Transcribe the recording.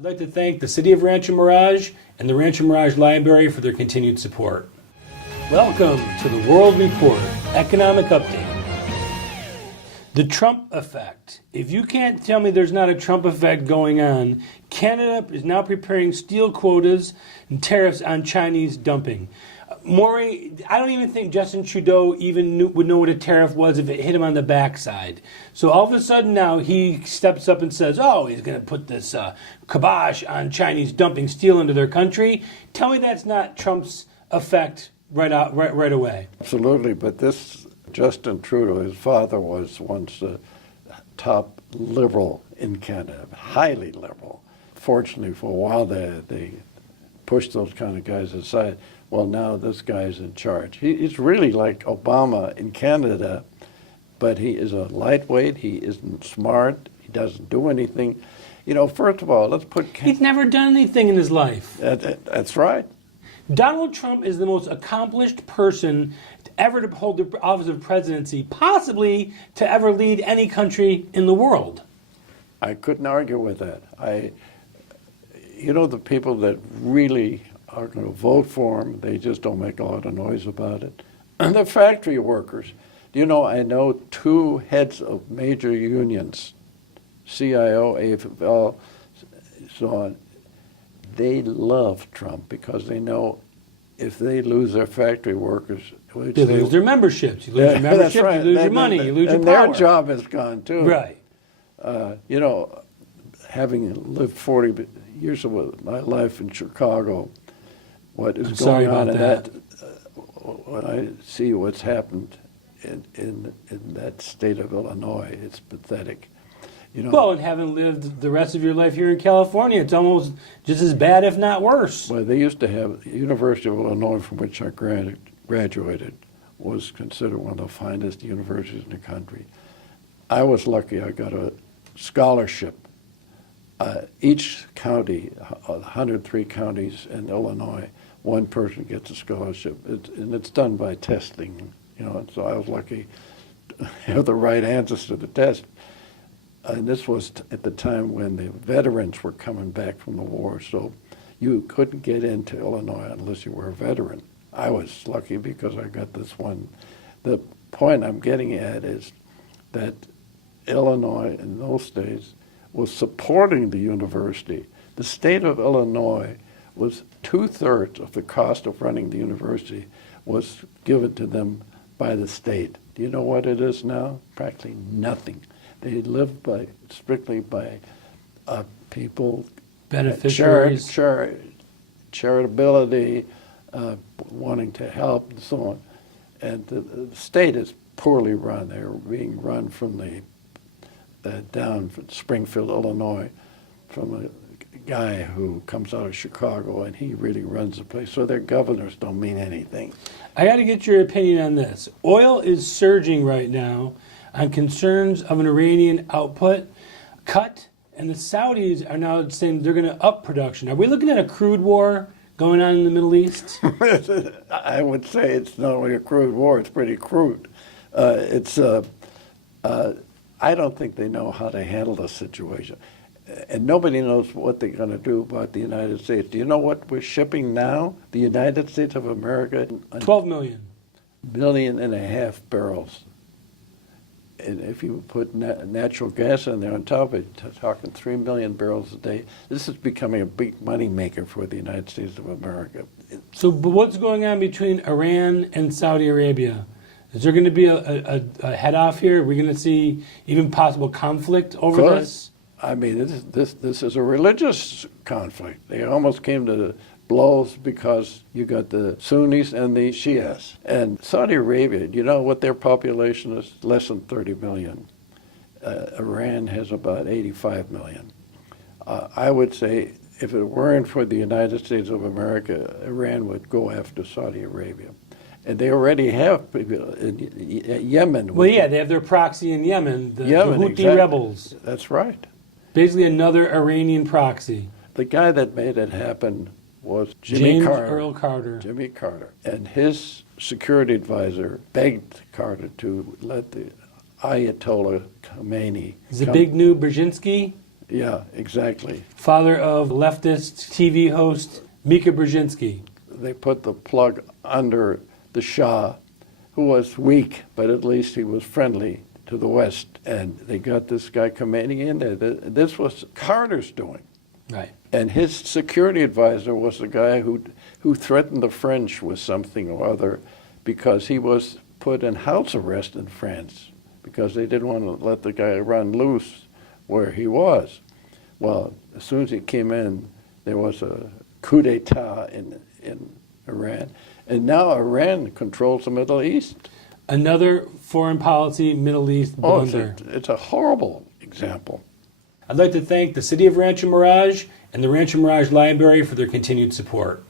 I'd like to thank the City of Rancho Mirage and the Rancho Mirage Library for their continued support. Welcome to the World Report Economic Update. The Trump effect. If you can't tell me there's not a Trump effect going on, Canada is now preparing steel quotas and tariffs on Chinese dumping. Maury, I don't even think Justin Trudeau would know what a tariff was if it hit him on the backside. So all of a sudden now he steps up and says, oh, he's going to put this kibosh on Chinese dumping steel into their country. Tell me that's not Trump's effect right away. Absolutely, but this Justin Trudeau, his father was once the top liberal in Canada, highly liberal. Fortunately, for a while they pushed those kind of guys aside. Well, now this guy's in charge. He's really like Obama in Canada, but he is a lightweight. He isn't smart. He doesn't do anything. You know, first of all, let's put... He's never done anything in his life. That's right. Donald Trump is the most accomplished person ever to hold the office of presidency, possibly to ever lead any country in the world. I couldn't argue with that. You know, the people that really are going to vote for him, they just don't make a lot of noise about it. And the factory workers. You know, I know two heads of major unions, CIO, AFL, so on. They love Trump because they know if they lose their factory workers, they lose their memberships. You lose your membership, right. You lose your money, you lose your power. And their job is gone too. Right. You know, having lived 40 years of my life in Chicago, what is going on in that, when I see what's happened in that state of Illinois, it's pathetic. You know, well, and having lived the rest of your life here in California, it's almost just as bad, if not worse. Well, they used to have the University of Illinois, from which I graduated, was considered one of the finest universities in the country. I was lucky. I got a scholarship. Each county, 103 counties in Illinois, one person gets a scholarship, and it's done by testing. You know, so I was lucky to have the right answers to the test. And this was at the time when the veterans were coming back from the war, so you couldn't get into Illinois unless you were a veteran. I was lucky because I got this one. The point I'm getting at is that Illinois in those days was supporting the university. The state of Illinois was 2/3 of the cost of running the university was given to them by the state. Do you know what it is now? Practically nothing. They live strictly by people, beneficiaries, charitability, wanting to help, and so on. And the state is poorly run. They're being run from down from Springfield, Illinois, from a guy who comes out of Chicago, and he really runs the place. So their governors don't mean anything. I got to get your opinion on this. Oil is surging right now on concerns of an Iranian output cut, and the Saudis are now saying they're going to up production. Are we looking at a crude war going on in the Middle East? I would say it's not only a crude war, it's pretty crude. I don't think they know how to handle the situation. And nobody knows what they're going to do about the United States. Do you know what we're shipping now? The United States of America? 12 million. 1.5 million barrels. And if you put natural gas in there on top of it, you're talking 3 million barrels a day. This is becoming a big money maker for the United States of America. So, but what's going on between Iran and Saudi Arabia? Is there going to be a head-off here? Are we going to see even possible conflict over this? I mean, this is a religious conflict. They almost came to blows because you got the Sunnis and the Shias. And Saudi Arabia, you know what their population is? Less than 30 million. Iran has about 85 million. I would say if it weren't for the United States of America, Iran would go after Saudi Arabia. And they already have people in Yemen. Well, yeah, they have their proxy in Yemen, the Houthi exactly. rebels. That's right. Basically another Iranian proxy. The guy that made it happen was James Carter. Earl Carter. Jimmy Carter. And his security advisor begged Carter to let the Ayatollah Khomeini Is the big new Brzezinski? Yeah, exactly. Father of leftist TV host Mika Brzezinski. They put the plug under the Shah, who was weak, but at least he was friendly to the West. And they got this guy Khomeini in there. This was Carter's doing. Right. And his security advisor was the guy who threatened the French with something or other because he was put in house arrest in France because they didn't want to let the guy run loose where he was. Well, as soon as he came in, there was a coup d'etat in Iran. And now Iran controls the Middle East. Another foreign policy Middle East blunder. It's a horrible example. I'd like to thank the City of Rancho Mirage and the Rancho Mirage Library for their continued support.